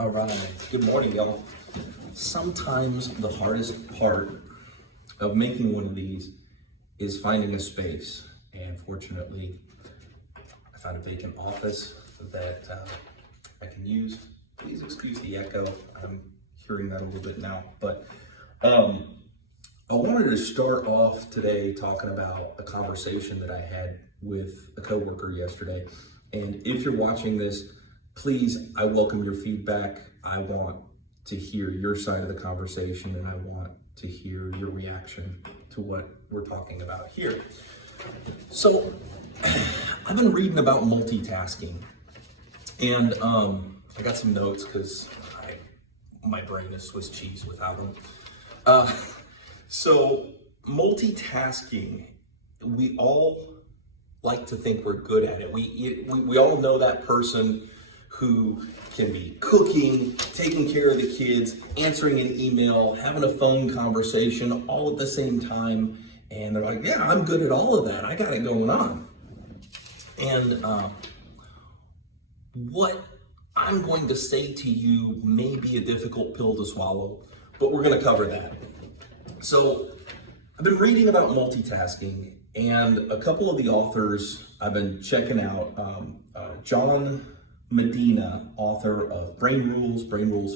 All right, good morning, y'all. Sometimes the hardest part of making one of these is finding a space. And fortunately, I found a vacant office that I can use. Please excuse the echo. I'm hearing that a little bit now. But I wanted to start off today talking about a conversation that I had with a coworker yesterday. And if you're watching this, please, I welcome your feedback. I want to hear your side of the conversation, and I want to hear your reaction to what we're talking about here. So, I've been reading about multitasking, and I got some notes because my brain is Swiss cheese without them. So, multitasking, we all like to think we're good at it. We all know that person who can be cooking, taking care of the kids, answering an email, having a phone conversation all at the same time. And they're like, yeah, I'm good at all of that. I got it going on. And what I'm going to say to you may be a difficult pill to swallow, but we're going to cover that. So I've been reading about multitasking, and a couple of the authors I've been checking out, John Medina, author of Brain Rules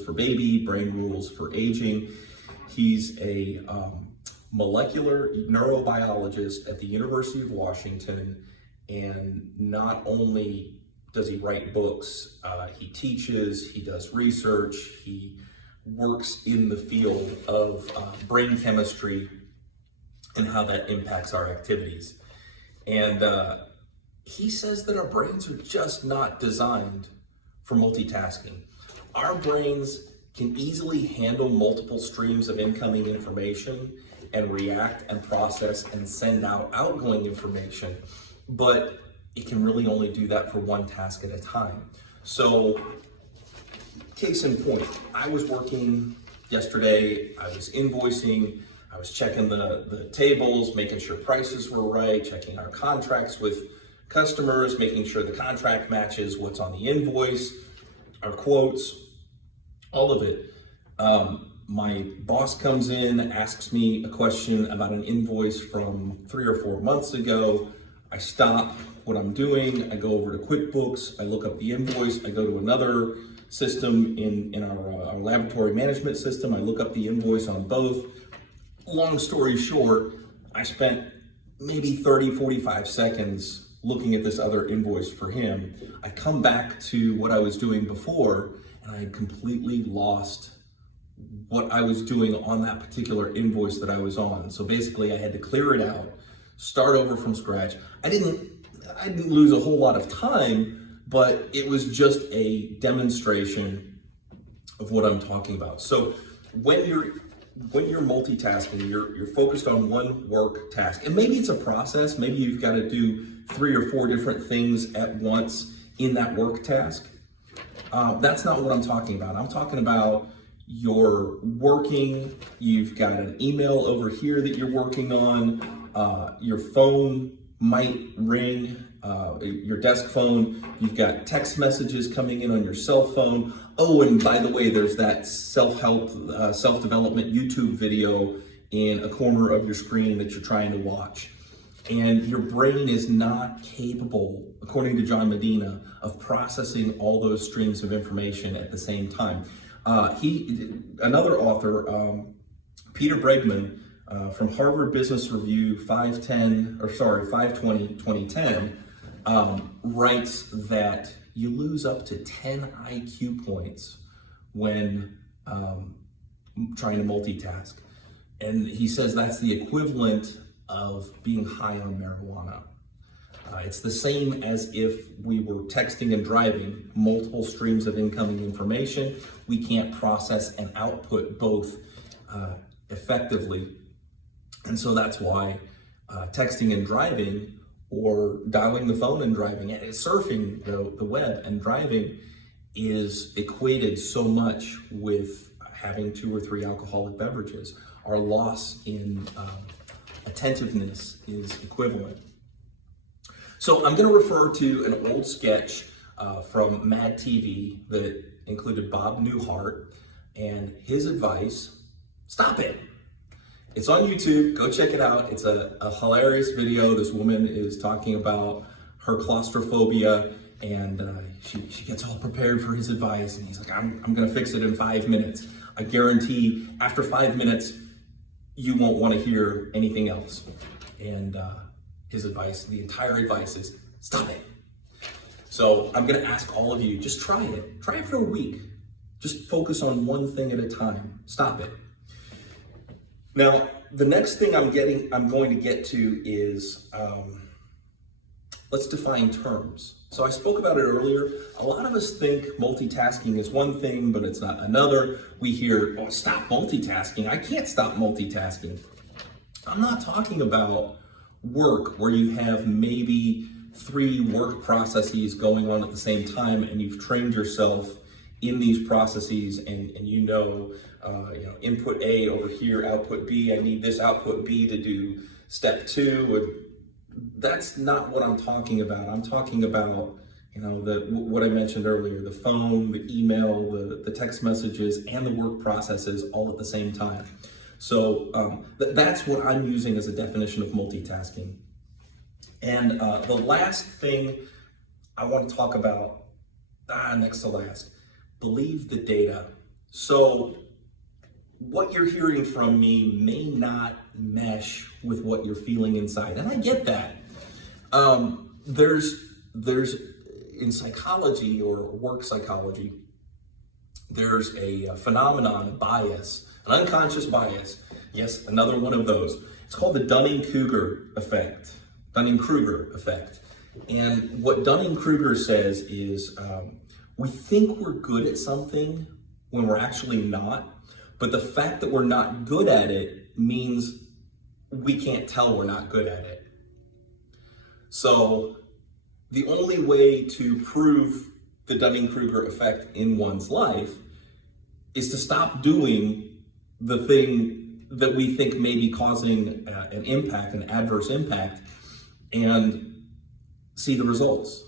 for Baby, Brain Rules for Aging. He's a molecular neurobiologist at the University of Washington, and not only does he write books, he teaches, he does research, he works in the field of brain chemistry and how that impacts our activities. And he says that our brains are just not designed for multitasking. Our brains can easily handle multiple streams of incoming information and react and process and send out outgoing information, but it can really only do that for one task at a time. So, case in point, I was working yesterday, I was invoicing, I was checking the tables, making sure prices were right, checking our contracts with customers, making sure the contract matches what's on the invoice, our quotes, all of it. My boss comes in, asks me a question about an invoice from 3 or 4 months ago. I stop what I'm doing, I go over to QuickBooks, I look up the invoice, I go to another system in our laboratory management system, I look up the invoice on both. Long story short, I spent maybe 30, 45 seconds looking at this other invoice for him. I come back to what I was doing before, and I had completely lost what I was doing on that particular invoice that I was on. So basically I had to clear it out, start over from scratch. I didn't lose a whole lot of time, but it was just a demonstration of what I'm talking about. So when you're multitasking, you're focused on one work task, and maybe it's a process, maybe you've got to do 3 or 4 different things at once in that work task. That's not what I'm talking about. I'm talking about you're working, you've got an email over here that you're working on, your phone might ring, your desk phone, you've got text messages coming in on your cell phone. Oh, and by the way, there's that self-help, self-development YouTube video in a corner of your screen that you're trying to watch. And your brain is not capable, according to John Medina, of processing all those streams of information at the same time. Another author, Peter Bregman, from Harvard Business Review 520, 2010, writes that you lose up to 10 IQ points when trying to multitask. And he says that's the equivalent of being high on marijuana. It's the same as if we were texting and driving, multiple streams of incoming information. We can't process and output both effectively. And so that's why texting and driving, or dialing the phone and driving, and surfing the web and driving, is equated so much with having 2 or 3 alcoholic beverages. Our loss in attentiveness is equivalent. So I'm going to refer to an old sketch from Mad TV that included Bob Newhart, and his advice: stop it. It's on YouTube, go check it out. It's a hilarious video. This woman is talking about her claustrophobia, and she gets all prepared for his advice, and he's like, I'm gonna fix it in 5 minutes. I guarantee after 5 minutes, you won't wanna hear anything else. And his advice, the entire advice is, stop it. So I'm gonna ask all of you, just try it. Try it for a week. Just focus on one thing at a time. Stop it. Now, the next thing I'm going to get to is, let's define terms. So I spoke about it earlier. A lot of us think multitasking is one thing, but it's not another. We hear, oh, stop multitasking. I can't stop multitasking. I'm not talking about work where you have maybe 3 work processes going on at the same time, and you've trained yourself in these processes, and you know, input A over here, output B. I need this output B to do step 2. And that's not what I'm talking about. I'm talking about, what I mentioned earlier: the phone, the email, the text messages, and the work processes all at the same time. So that's what I'm using as a definition of multitasking. And the last thing I want to talk about, next to last, believe the data. So what you're hearing from me may not mesh with what you're feeling inside, and I get that. There's in psychology or work psychology, there's a phenomenon, a bias, an unconscious bias. Yes, another one of those. It's called the Dunning-Kruger effect. Dunning-Kruger effect. And what Dunning-Kruger says is, we think we're good at something when we're actually not, but the fact that we're not good at it means we can't tell we're not good at it. So the only way to prove the Dunning-Kruger effect in one's life is to stop doing the thing that we think may be causing an impact, an adverse impact, and see the results.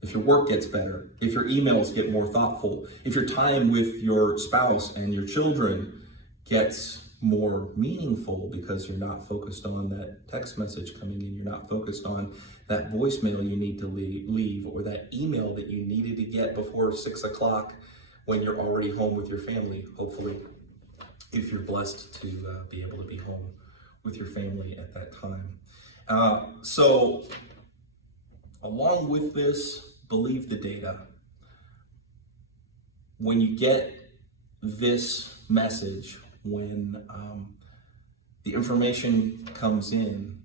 If your work gets better, if your emails get more thoughtful, if your time with your spouse and your children gets more meaningful because you're not focused on that text message coming in, you're not focused on that voicemail you need to leave, or that email that you needed to get before 6 o'clock when you're already home with your family, hopefully, if you're blessed to be able to be home with your family at that time. So along with this, believe the data. When you get this message, when the information comes in,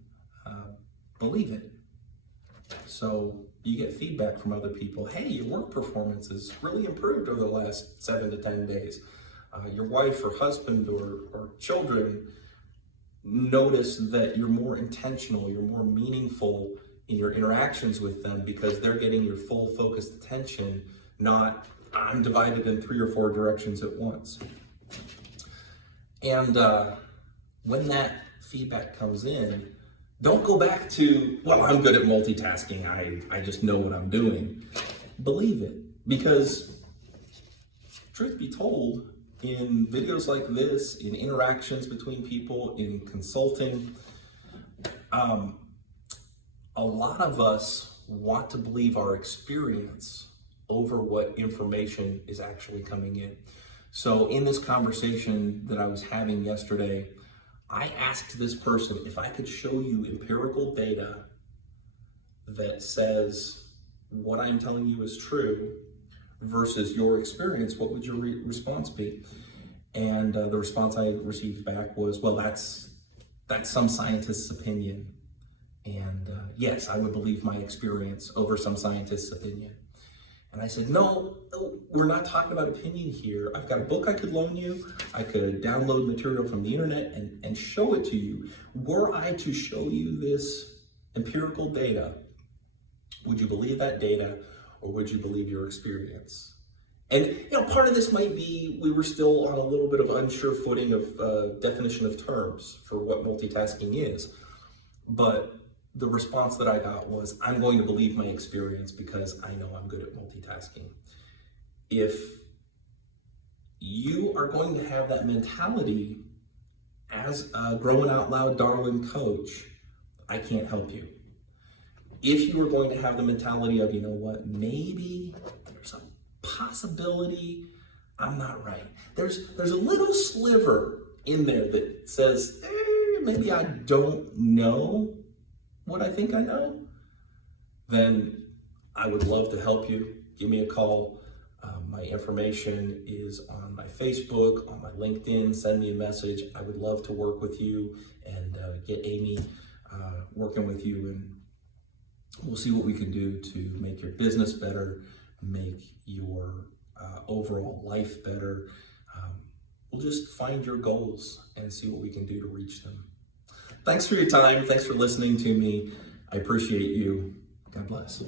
believe it. So you get feedback from other people. Hey, your work performance has really improved over the last 7 to 10 days. Your wife or husband or children notice that you're more intentional, you're more meaningful in your interactions with them because they're getting your full focused attention, not I'm divided in 3 or 4 directions at once. And when that feedback comes in, don't go back to, well, I'm good at multitasking, I just know what I'm doing. Believe it, because truth be told, in videos like this, in interactions between people, in consulting, a lot of us want to believe our experience over what information is actually coming in. So in this conversation that I was having yesterday, I asked this person if I could show you empirical data that says what I'm telling you is true versus your experience, what would your response be? And the response I received back was, well, that's some scientist's opinion. And yes, I would believe my experience over some scientist's opinion. And I said, no, we're not talking about opinion here. I've got a book I could loan you. I could download material from the internet and show it to you. Were I to show you this empirical data, would you believe that data or would you believe your experience? And part of this might be we were still on a little bit of unsure footing of definition of terms for what multitasking is. But the response that I got was, I'm going to believe my experience because I know I'm good at multitasking. If you are going to have that mentality as a Growing Out Loud Darwin coach, I can't help you. If you are going to have the mentality of, you know what, maybe there's a possibility I'm not right. There's a little sliver in there that says, maybe I don't know what I think I know, then I would love to help you. Give me a call. My information is on my Facebook, on my LinkedIn. Send me a message. I would love to work with you and get Amy working with you, and we'll see what we can do to make your business better, make your overall life better. We'll just find your goals and see what we can do to reach them. Thanks for your time. Thanks for listening to me. I appreciate you. God bless.